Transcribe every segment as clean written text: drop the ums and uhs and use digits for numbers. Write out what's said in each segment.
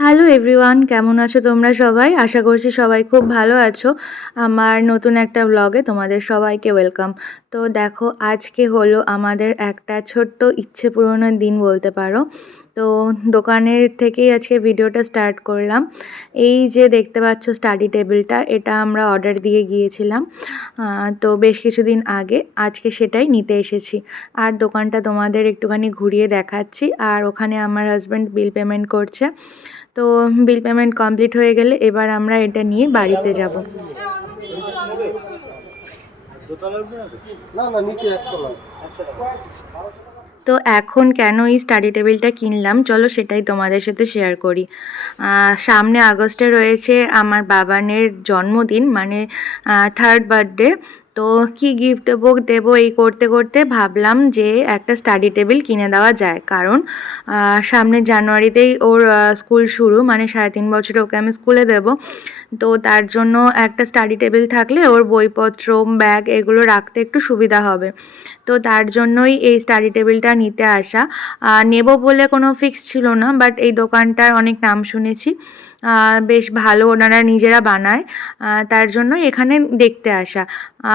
Hello everyone, কেমন আছো তোমরা সবাই? আশা করছি সবাই খুব ভালো আছো। আমার নতুন একটা ব্লগে তোমাদের সবাইকে ওয়েলকাম। তো দেখো, আজকে হলো আমাদের একটা ছোট্ট ইচ্ছে পূরণের দিন বলতে পারো। তো দোকানের থেকেই আজকে ভিডিওটা স্টার্ট করলাম। এই যে দেখতে পাচ্ছ স্টাডি টেবিলটা, এটা আমরা অর্ডার দিয়ে গিয়েছিলাম তো বেশ কিছুদিন আগে। আজকে সেটাই নিতে এসেছি। আর দোকানটা তোমাদের একটুখানি ঘুরিয়ে দেখাচ্ছি। আর ওখানে আমার হাজব্যান্ড বিল পেমেন্ট করছে। তো বিল পেমেন্ট কমপ্লিট হয়ে গেলে এবার আমরা এটা নিয়ে বাড়িতে যাব। তো এখন কেন এই স্টাডি টেবিলটা কিনলাম, চলো সেটাই তোমাদের সাথে শেয়ার করি। সামনে আগস্টে রয়েছে আমার বাবানের জন্মদিন, মানে থার্ড বার্থডে। তো কি গিফট দেবো এই করতে করতে ভাবলাম যে একটা স্টাডি টেবিল কিনে দেওয়া যায়, কারণ সামনের জানুয়ারিতেই ওর স্কুল শুরু, মানে 3.5 বছরে ওকে আমি স্কুলে দেব। তো তার জন্য একটা স্টাডি টেবিল থাকলে ওর বইপত্র, ব্যাগ এগুলো রাখতে একটু সুবিধা হবে। তো তার জন্যই এই স্টাডি টেবিলটা নিতে আসা। নেব বলে কোনো ফিক্স ছিল না, বাট এই দোকানটার অনেক নাম শুনেছি, বেশ ভালো, ওনারা নিজেরা বানায়, তার জন্য এখানে দেখতে আসা।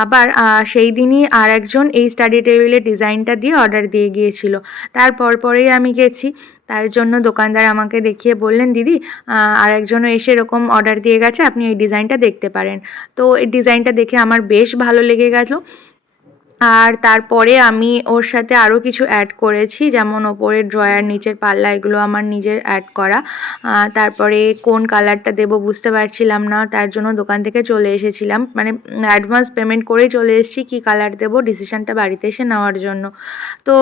আবার সেই দিনই আর একজন এই স্টাডি টেবিলের ডিজাইনটা দিয়ে অর্ডার দিয়ে গিয়েছিল। তারপর পরেই আমি গেছি। তার জন্য দোকানদার আমাকে দেখিয়ে বললেন, দিদি আর একজনও এসে এরকম অর্ডার দিয়ে গেছে, আপনি এই ডিজাইনটা দেখতে পারেন। তো এই ডিজাইনটা দেখে আমার বেশ ভালো লেগে গেল। আর তারপরে আমি ওর সাথে আরও কিছু অ্যাড করেছি, যেমন ওপরের ড্রয়ার, নিচের পাল্লা, এগুলো আমার নিজের অ্যাড করা। তারপরে কোন কালারটা দেবো বুঝতে পারছিলাম না, তার জন্য দোকান থেকে চলে এসেছিলাম, মানে অ্যাডভান্স পেমেন্ট করেই চলে এসেছি কী কালার দেবো, ডিসিশানটা বাড়িতে এসে নেওয়ার জন্য। তো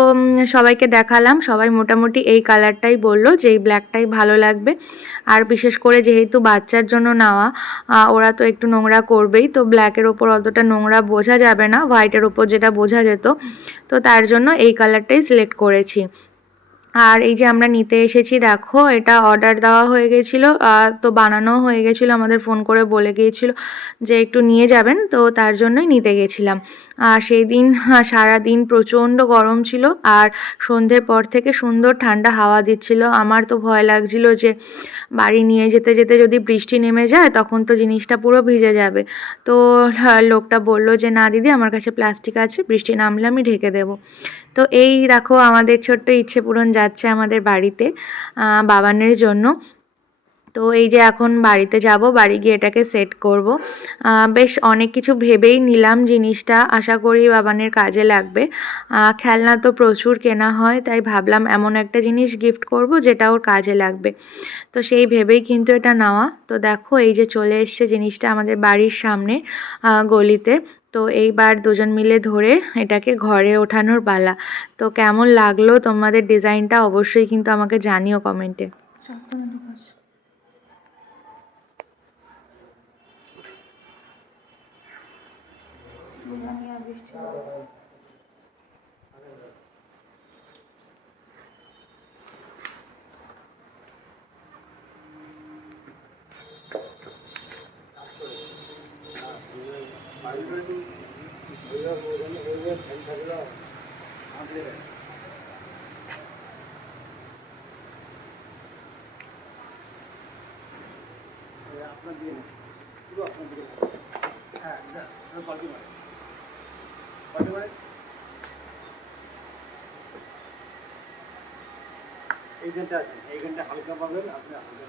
সবাইকে দেখালাম, সবাই মোটামুটি এই কালারটাই বললো যে এই ব্ল্যাকটাই ভালো লাগবে। আর বিশেষ করে যেহেতু বাচ্চার জন্য নেওয়া, ওরা তো একটু নোংরা করবেই, তো ব্ল্যাকের ওপর অতটা নোংরা বোঝা যাবে না, হোয়াইটের ওপর যেটা বোঝা যেত। তো তার জন্য এই কালারটাই সিলেক্ট করেছি। আর এই যে আমরা নিতে এসেছি, দেখো এটা অর্ডার দেওয়া হয়ে গেছিলো, তো বানানো হয়ে গেছিলো, আমাদের ফোন করে বলে গিয়েছিলো যে একটু নিয়ে যাবেন, তো তার জন্যই নিতে গেছিলাম। আর সেই দিন সারাদিন প্রচণ্ড গরম ছিল, আর সন্ধ্যের পর থেকে সুন্দর ঠান্ডা হাওয়া দিচ্ছিল। আমার তো ভয় লাগছিল যে বাড়ি নিয়ে যেতে যেতে যদি বৃষ্টি নেমে যায় তখন তো জিনিসটা পুরো ভিজে যাবে। তো লোকটা বলল যে না দিদি, আমার কাছে প্লাস্টিক আছে, বৃষ্টি নামলে আমি ঢেকে দেবো। তো এই দেখো, আমাদের ছোট্ট ইচ্ছে পূরণ যাচ্ছে আমাদের বাড়িতে বাবানের জন্য। তো এই যে এখন বাড়িতে যাব, বাড়ি গিয়ে এটাকে সেট করব। বেশ অনেক কিছু ভেবেই নিলাম জিনিসটা, আশা করি বাবানের কাজে লাগবে। খেলনা তো প্রচুর কেনা হয়, তাই ভাবলাম এমন একটা জিনিস গিফট করব যেটা ওর কাজে লাগবে। তো সেই ভেবেই কিন্তু এটা নেওয়া। তো দেখো, এই যে চলে এসছে জিনিসটা আমাদের বাড়ির সামনে গলিতে। তো এইবার দুজন মিলে ধরে এটাকে ঘরে ওঠানোর পালা। তো কেমন লাগলো তোমাদের ডিজাইনটা অবশ্যই কিন্তু আমাকে জানিও কমেন্টে। এইখানটা আছে, এইখানটা হালকা পাবেন আপনি, হালকা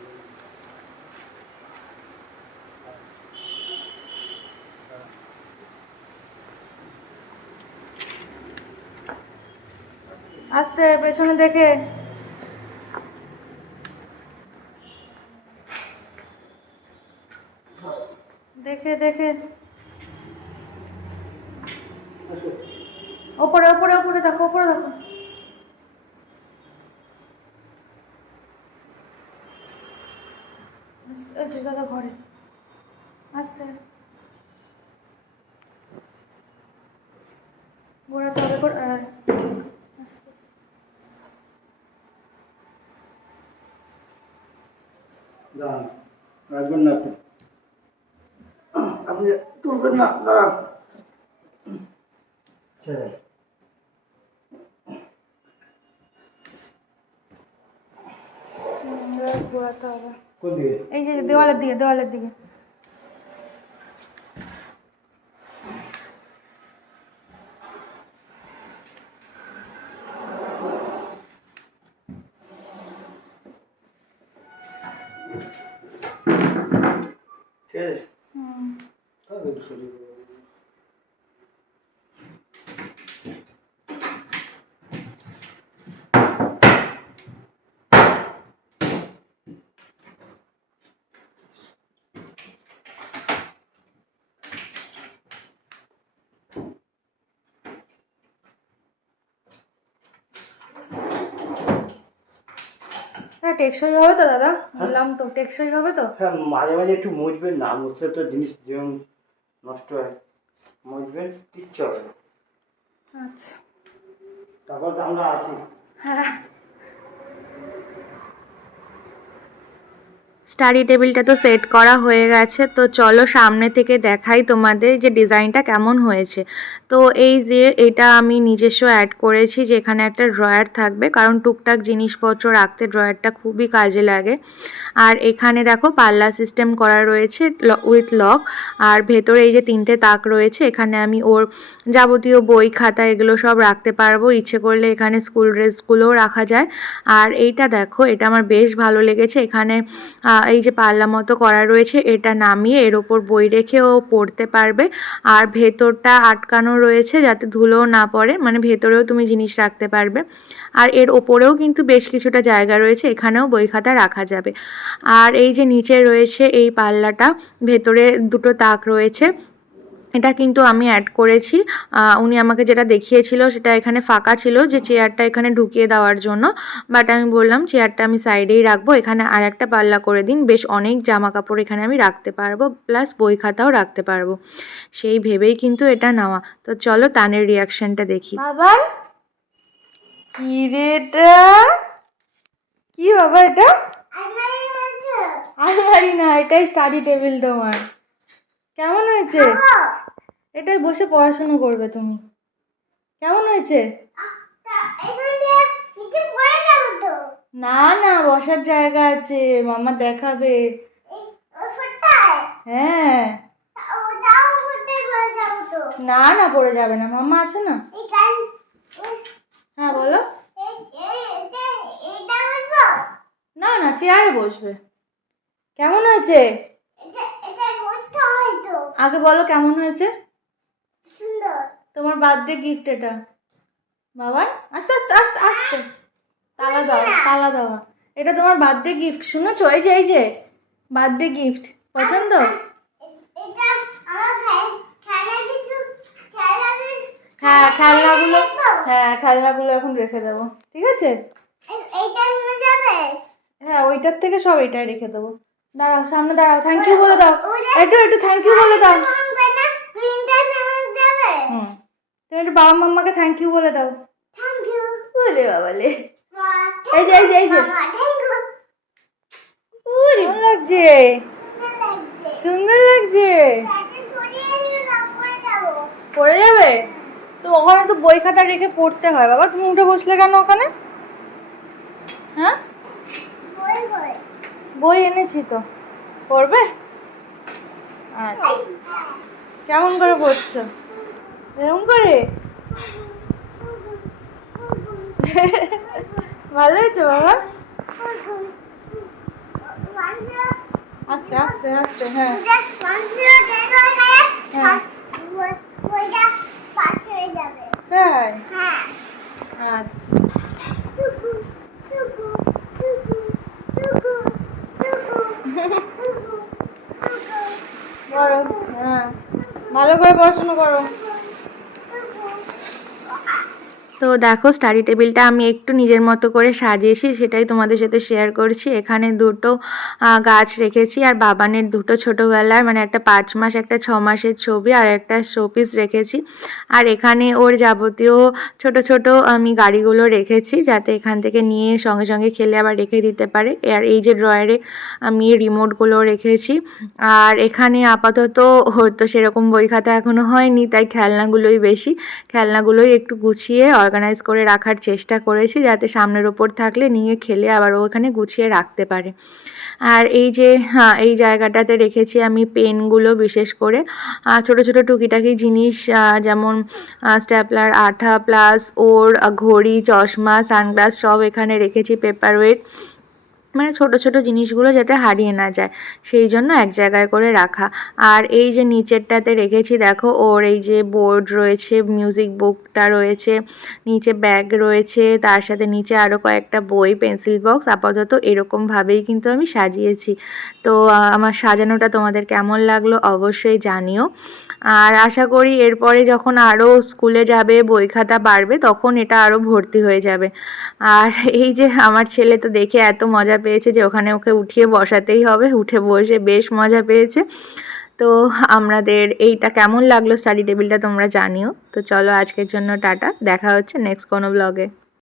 আস্তে পেছনে দেখে। দেখে দেখে ওপরে ওপরে ওপরে দেখো, ওপরে দেখো। আচ্ছা দাদা ঘরে আস্তে ঘোরাতে হবে করে। রাখবেন না আপনি, আপনি তুলবেন না, দাঁড়ান। ঘোরাতে হবে। এই যে দেওয়ালের দিকে, দেওয়ালের দিকে। হ্যাঁ, টেকসই হবে তো দাদা? বললাম তো টেকসই হবে তো? হ্যাঁ, মাঝে মাঝে একটু মুছবেন, না মুছলে তো জিনিস যেমন নষ্ট হয়। মুছবেন, কিচ্ছু হবে না। আচ্ছা, তারপর আমরা আছি। হ্যাঁ। স্টাডি টেবিলটা তো সেট করা হয়ে গেছে, তো চলো সামনে থেকে দেখাই তোমাদের যে ডিজাইনটা কেমন হয়েছে। তো এই যে এটা আমি নিজস্ব অ্যাড করেছি, যেখানে একটা ড্রয়ার থাকবে, কারণ টুকটাক জিনিসপত্র রাখতে ড্রয়ারটা খুবই কাজে লাগে। আর এখানে দেখো পাল্লা সিস্টেম করা রয়েছে উইথ লক, আর ভেতরে এই যে 3টে তাক রয়েছে, এখানে আমি ওর যাবতীয় বই খাতা এগুলো সব রাখতে পারবো। ইচ্ছে করলে এখানে স্কুল ড্রেসগুলোও রাখা যায়। আর এইটা দেখো, এটা আমার বেশ ভালো লেগেছে। এখানে এই যে পাল্লা মতো করা রয়েছে, এটা নামিয়ে এর ওপর বই রেখে ও পড়তে পারবে। আর ভেতরটা আটকানো রয়েছে যাতে ধুলোও না পড়ে, মানে ভেতরেও তুমি জিনিস রাখতে পারবে। আর এর ওপরেও কিন্তু বেশ কিছুটা জায়গা রয়েছে, এখানেও বই খাতা রাখা যাবে। আর এই যে নিচে রয়েছে এই পাল্লাটা, ভেতরে 2টো তাক রয়েছে, এটা কিন্তু আমি অ্যাড করেছি। উনি আমাকে যেটা দেখিয়েছিল সেটা এখানে ফাঁকা ছিল, যে চেয়ারটা এখানে ঢুকিয়ে দেওয়ার জন্য, বাট আমি বললাম চেয়ারটা আমি সাইডেই রাখবো, এখানে আর একটা পাল্লা করে দিন, বেশ অনেক জামা কাপড় এখানে আমি রাখতে পারবো, প্লাস বই খাতাও রাখতে পারবো। সেই ভেবেই কিন্তু এটা নেওয়া। তো চলো তানের রিয়াকশনটা দেখি। বাবা কি রে এটা? কি বাবা এটা? আলমারি না, এটাই স্টাডি টেবিল তোমার। কেমন হয়েছে? এটাই বসে পড়াশোনা করবে তুমি। কেমন হয়েছে? না না, বসার জায়গা আছে, মামা দেখাবে। হ্যাঁ। না না, পড়ে যাবে না, মামা আছে না। হ্যাঁ বলো। না না, চেয়ারে বসবে। কেমন হয়েছে? আগে বলো কেমন হয়েছে। তোমার বার্থডে গিফট এটা বাবা। আস্তে আস্তে আস্তে আস্তে, তালা দাও, তালা দেওয়া। এটা তোমার বার্থডে গিফট, শুনেছো? এই যে বার্থডে গিফট, পছন্দ? হ্যাঁ খেলনাগুলো, হ্যাঁ খেলনাগুলো এখন রেখে দেবো, ঠিক আছে? হ্যাঁ, ওইটার থেকে সব এটাই রেখে দেবো। দাঁড়াও, সামনে দাঁড়াও, থ্যাংক ইউ বলে দাও। একটু থ্যাংক ইউ বলে দাও। হুম, তুমি একটু বাবা মাম্মাকে থ্যাংক ইউ বলে দাও। বলে বাবালে, এই যে কেমন লাগছে? সুন্দর লাগছে। পড়ে যাবে তো, ওখানে তো বই খাতা রেখে পড়তে হয় বাবা, তুমি উঠে বসলে কেন ওখানে? হ্যাঁ, বই এনেছি তো, পড়বে? আচ্ছা, কেমন করে পড়ছো? এরকম করে? ভালো হয়েছে বাবা? আস্তে আস্তে আস্তে, হ্যাঁ তাই? আচ্ছা, করো, হ্যাঁ ভালো করে পড়াশোনা করো। তো দেখো স্টাডি টেবিলটা আমি একটু নিজের মতো করে সাজিয়েছি, সেটাই তোমাদের সাথে শেয়ার করছি। এখানে 2টো গাছ রেখেছি, আর বাবানের 2টো ছোটোবেলার, মানে একটা 5 মাস একটা 6 মাসের ছবি, আর একটা শোপিস রেখেছি। আর এখানে ওর যাবতীয় ছোট ছোট আমি গাড়িগুলো রেখেছি, যাতে এখান থেকে নিয়ে সঙ্গে সঙ্গে খেলে আবার রেখে দিতে পারে। আর এই যে ড্রয়ারে আমি রিমোটগুলো রেখেছি। আর এখানে আপাতত হয়তো সেরকম বই খাতা এখনও হয়নি, তাই খেলনাগুলোই বেশি, খেলনাগুলোই একটু গুছিয়ে অর্গানাইজ করে রাখার চেষ্টা করেছি, যাতে সামনের ওপর থাকলে নিয়ে খেলে আবার ওখানে গুছিয়ে রাখতে পারে। আর এই যে এই জায়গাটাতে রেখেছি আমি পেনগুলো, বিশেষ করে ছোটো ছোটো টুকিটাকি জিনিস, যেমন স্ট্যাপলার, আঠা, প্লাস ওর ঘড়ি, চশমা, সানগ্লাস সব এখানে রেখেছি, পেপার ওয়েট, মানে ছোট ছোট জিনিসগুলো যাতে হারিয়ে না যায় সেই জন্য এক জায়গায় করে রাখা। আর এই যে নিচেরটাতে রেখেছি দেখো, ওর এই যে বোর্ড রয়েছে, মিউজিক বুকটা রয়েছে, নিচে ব্যাগ রয়েছে, তার সাথে নিচে আরও কয়েকটা বই, পেন্সিল বক্স, আপাতত এরকমভাবেই কিন্তু আমি সাজিয়েছি। তো আমার সাজানোটা তোমাদের কেমন লাগলো অবশ্যই জানিও। আর আশা করি এরপরে যখন আরও স্কুলে যাবে, বই খাতা বাড়বে, তখন এটা আরও ভর্তি হয়ে যাবে। আর এই যে আমার ছেলে তো দেখে এত মজা পেয়েছে যে ওখানে ওকে উঠিয়ে বসাতেই হবে, উঠে বসে বেশ মজা পেয়েছে। তো আমাদের এইটা কেমন লাগলো স্টাডি টেবিলটা তোমরা জানিও। তো চলো আজকের জন্য টাটা, দেখা হচ্ছে নেক্সট কোনো ব্লগে।